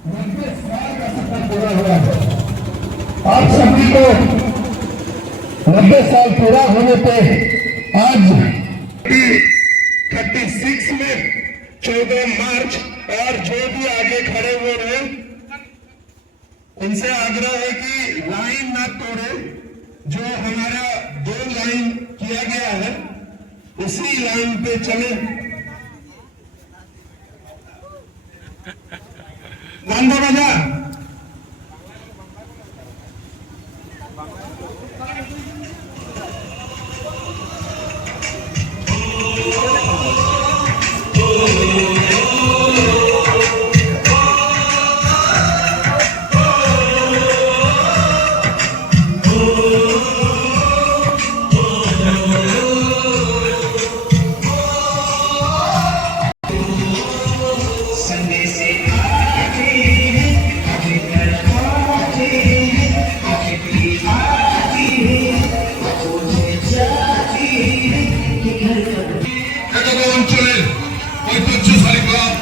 90 साल का सफर पूरा हुआ है। आप सभी को 90 साल पूरा होने पे आज 36 में 14 मार्च और जो भी आगे खड़े हुए हैं उनसे आग्रह है कि लाइन ना तोड़े। जो हमारा 2 लाइन किया गया है उसी लाइन पे चले। गांधा बजा অঞ্চলের ঐতিহ্যশালী ক্লাব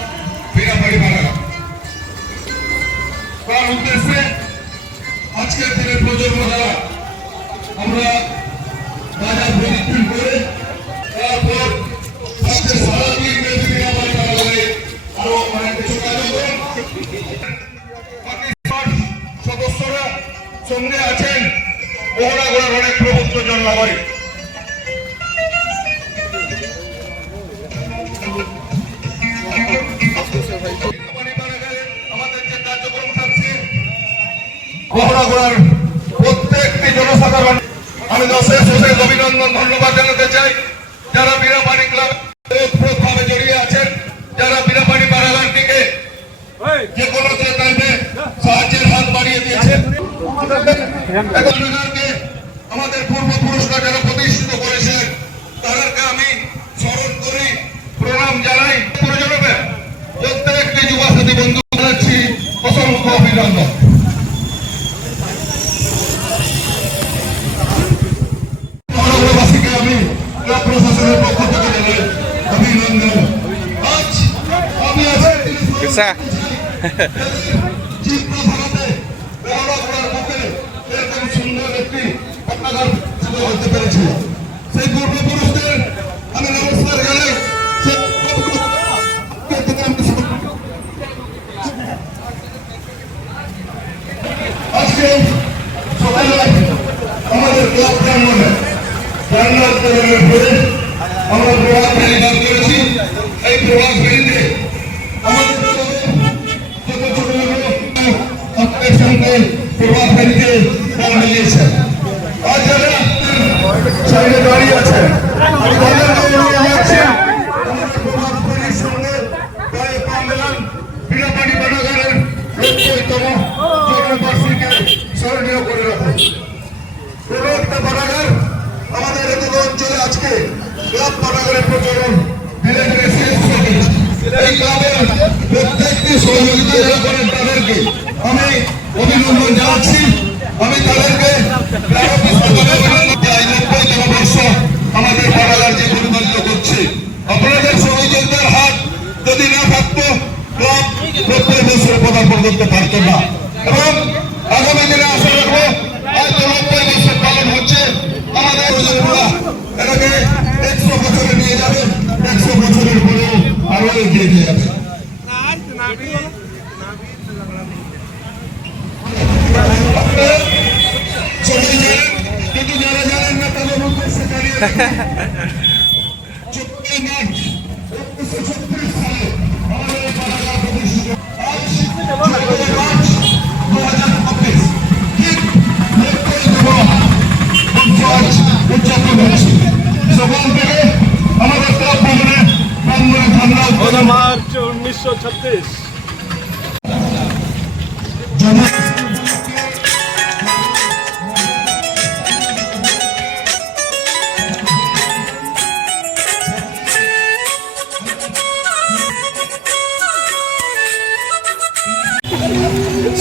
বীরাবাড়ি বারাগান তার উদ্দেশ্যে আজকের দিনের প্রজন্ম দ্বারা আমরা বাজার প্রদক্ষিণ করে তারপর আজকে সারাদিন ব্যাপী বীরাবাড়ি বারাগানে আরো অনেক কিছু কার্যক্রম সদস্যরা সঙ্গে আছেন বহরাগোড়ার অনেক প্রবুদ্ধ জননাগরিক। বহরাগোড়ার প্রত্যেকটি জনসাধারণ আমি অশেষ অভিনন্দন ধন্যবাদ জানাতে চাই যারা বীরাবাড়ি ক্লাব ওতপ্রোতভাবে জড়িয়ে আছেন, যারা বীরাবাড়ি বারাগানটিকে যে কোনো টাইমে সাহায্যের হাত বাড়িয়ে দিয়েছেন। আমাদের পূর্বপুরুষরা যারা প্রতিষ্ঠিত করেছিলেন তাদেরকে আমি স্মরণ করি, প্রণাম জানাই। প্রত্যেকটি যুবসাথী বন্ধু জানাচ্ছি অসংখ্য অভিনন্দন। আমি ক্লাব প্রশাসনের পক্ষ থেকে জানাই অভিনন্দন। আজ আমি আছি এরকম সুন্দর একটি পতাকা হতে পেরেছি। সেই পূর্বপুরুষদের আমি নমস্কার জানাই। আজকে সকালে আমাদের ক্লাব প্রাঙ্গণে আমরা প্রভাত ফেরি দান করেছি। এই প্রভাত ফেরিতে আমাদের ছোট ছোট আপনার সঙ্গে প্রভাত ফেরিতে মিলিয়েছে। আজ যারা সাইডে দাঁড়িয়ে আছেন প্রভাত ফেরির সঙ্গে গায়ে পা মেলান। বীরাবাড়ি বারাগানের 90তম জন্মবার্ষিকীকে স্মরণীয় করে রাখুন। কোনো একটা বারাগার আমাদের এত অঞ্চলে আজকে ক্লাব বারাগানের প্রচলন ধীরে ধীরে শেষ হয়ে গেছে। এই ক্লাবের প্রত্যেকটি সহযোগিতা যারা করেন তাদেরকে আমি অভিনন্দন জানাচ্ছি। আমি তাদেরকে আমাদের বারাগার যে পরিচালিত করছে, আপনাদের সহযোগিতার হাত যদি না থাকতো ক্লাব 90 বছর পদার্পণ করতে পারত না। এবং আগামী দিনে আশা রাখবো হয়তো 90 বছর পালন হচ্ছে, আমাদের এটাকে 100 বছরে নিয়ে যাবে, 100 বছরের পরেও আরো এগিয়ে নিয়ে যাবে। সবাই জানেন, কিন্তু যারা জানেন না তাদের উদ্দেশ্যে জানিয়ে 14 মার্চ 1936 সালে আমাদের বারাগার প্রতিষ্ঠিত। আজ 14 মার্চ 2025 ঠিক মার্চ 1936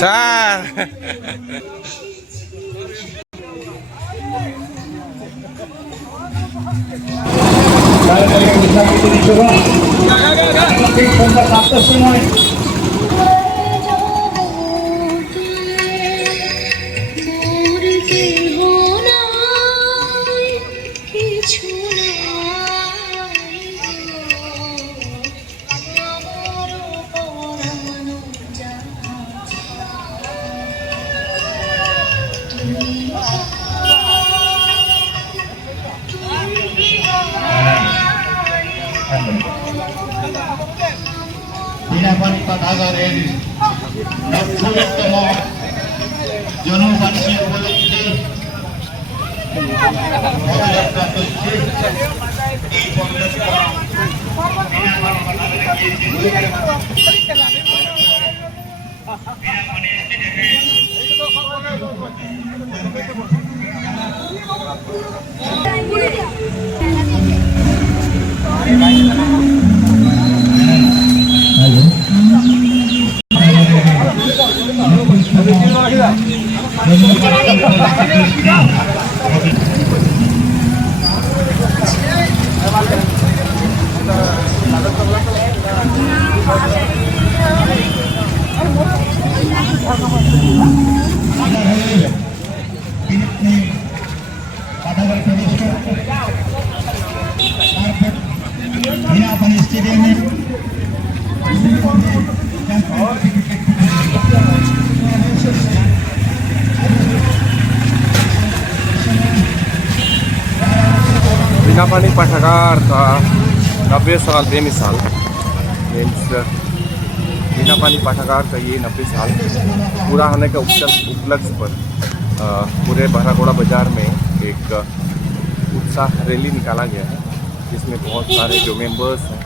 স্যার সন্ধ্যা 7টার সময় বীণাপাণি পাঠাগারের 90তম জন্মবার্ষিকী উপলক্ষে পদযাত্রা চলছে। এই পদযাত্রা বীণাপাণি পাঠাগারে গিয়েছে বীণাপাণি স্টেডিয়ামে বীণাপাণি স্টেডিয়ামে बीनापानी पाठागार का 90 साल बेमिसाल मीन्स बीनापानी पाठागार का ये 90 साल पूरा होने के उपलक्ष्य पर पूरे बहरागोड़ा बाज़ार में एक उत्साह रैली निकाला गया है, जिसमें बहुत सारे जो मेंबर्स हैं,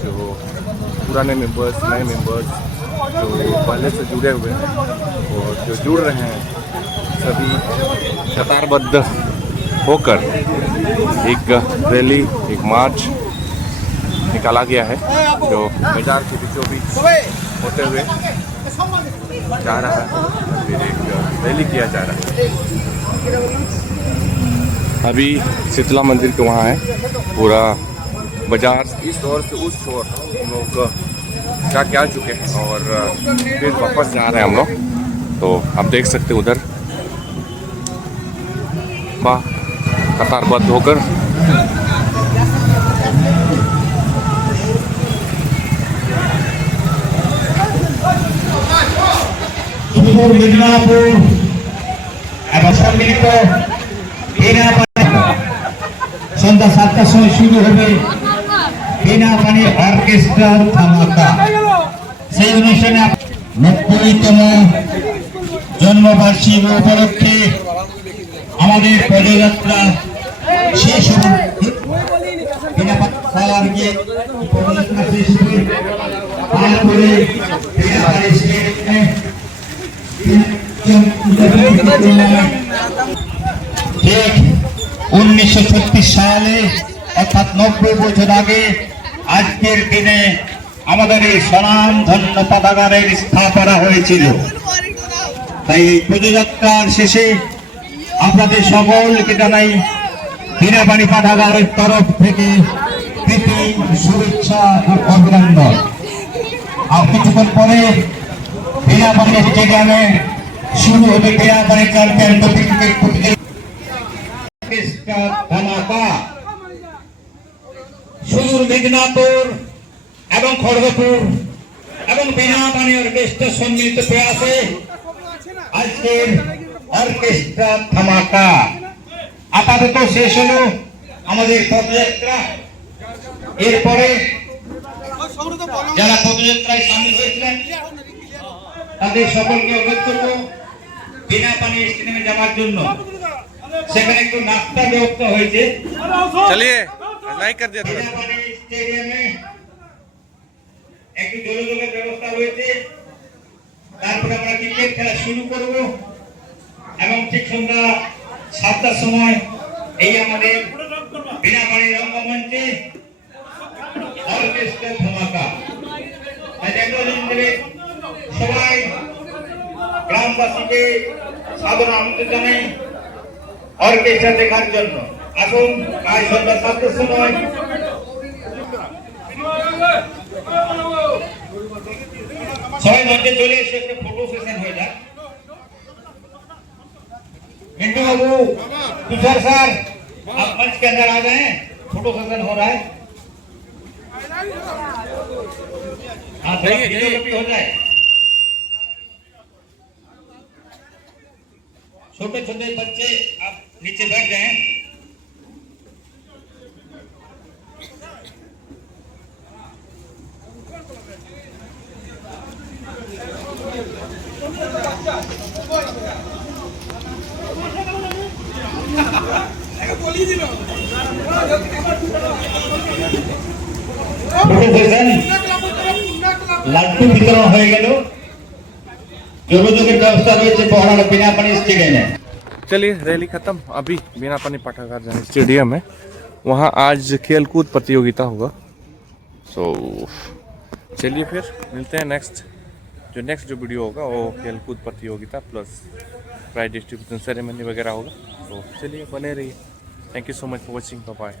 जो पुराने मेंबर्स, नए मेंबर्स, जो पहले से जुड़े हुए हैं और जो जुड़ रहे हैं, सभी कतारबद्ध होकर एक रैली, एक मार्च निकाला गया है, जो बाजार के बीचों बीच होते हुए जा रहा है। फिर एक रैली किया जा रहा है। अभी शीतला मंदिर के वहाँ है, पूरा बाजार इस ओर से उस ओर हम लोग क्या चुके हैं और फिर वापस जा रहे हैं हम लोग। तो आप देख सकते उधर वाह कतारबद्ध होकर মিদনাপুর এবং সম্মিলিত সন্ধ্যা 7টার সময় শুরু হবে বীণাপাণি অর্কেস্ট্রা ধামাকা। সেই অনুষ্ঠানে 90তম জন্মবার্ষিকী উপলক্ষে আমাদের পদযাত্রা শেষ হবে। বীণাপাণি গিয়ে পদযাত্রা শেষ হবে, তারপরে বীণাপাণি স্টেডিয়ামে 1936 সালে অর্থাৎ 90 বছর আগে আজকের দিনে আমাদের এই স্বনামধন্য পাঠাগারের স্থাপনা হয়েছিল। তাই পদযাত্রার শেষে আপনাদের সকলকে জানাই বীণাপাণি পাঠাগারের তরফ থেকে প্রীতি, শুভেচ্ছা ও অভিনন্দন। আর কিছুক্ষণ পরে বীণাপাণি স্টেডিয়ামে শুরু হবে বীণাপাণি চ্যাম্পিয়ন ক্রিকেট প্রতিযোগিতা ধামাকা। সুদূর মেদিনীপুর এবং খড়গপুর এবং বীণাপাণি অর্কেস্ট্রা সম্মিলিত প্রয়াসে আজকের অর্কেস্ট্রা ধামাকা। আপাতত শেষ হলো আমাদের পদযাত্রা। এরপরে যারা পদযাত্রায় সামিল হয়েছিলেন তাদের সকলকে অনুরোধ করব বীণাপাণি স্টেডিয়ামে যাওয়ার জন্য। সেখানে একটু নাস্তার ব্যবস্থা হয়েছে। चलिए लाइक कर दिया। বীণাপাণি স্টেডিয়ামে একটু জলযোগের ব্যবস্থা রয়েছে। তারপরে আমরা ক্রিকেট খেলা শুরু করব এবং ঠিক সন্ধ্যা 7টার সময় এই আমাদের বীণাপাণি রঙ্গমঞ্চে অর্কেস্ট্রা ধামাকা। সবাই গ্রামবাসীকে সাধারণ আমন্ত্রণ জানাই অর্কেস্ট্রা দেখার জন্য। আসুন আজ সন্ধ্যা 7টার সময় সবাই মঞ্চে চলে এসে একটা ফটো সেশন হয়ে যায়। मिंटू बाबू, तुषार सर, आप मंच के अंदर आ गए हैं, फोटो सेशन हो रहा है। हाँ वीडियोग्राफी हो जाए। छोटे छोटे बच्चे आप नीचे बैठ गए हैं। লাড্ডু বিতরণ হয়ে গেল যোগাযোগের ব্যবস্থা রয়েছে বহরার বিনাপানি স্টেডিয়ামে। चलिए रैली खत्म। अभी बीनापानी पाठागार जहाँ स्टेडियम है वहाँ आज खेलकूद प्रतियोगिता होगा। सो चलिए फिर मिलते हैं नेक्स्ट जो वीडियो होगा वो खेलकूद प्रतियोगिता प्लस प्राइज डिस्ट्रीब्यूशन सेरेमनी वगैरह होगा। तो चलिए बने रहिए। Thank you so much for watching. Bye bye.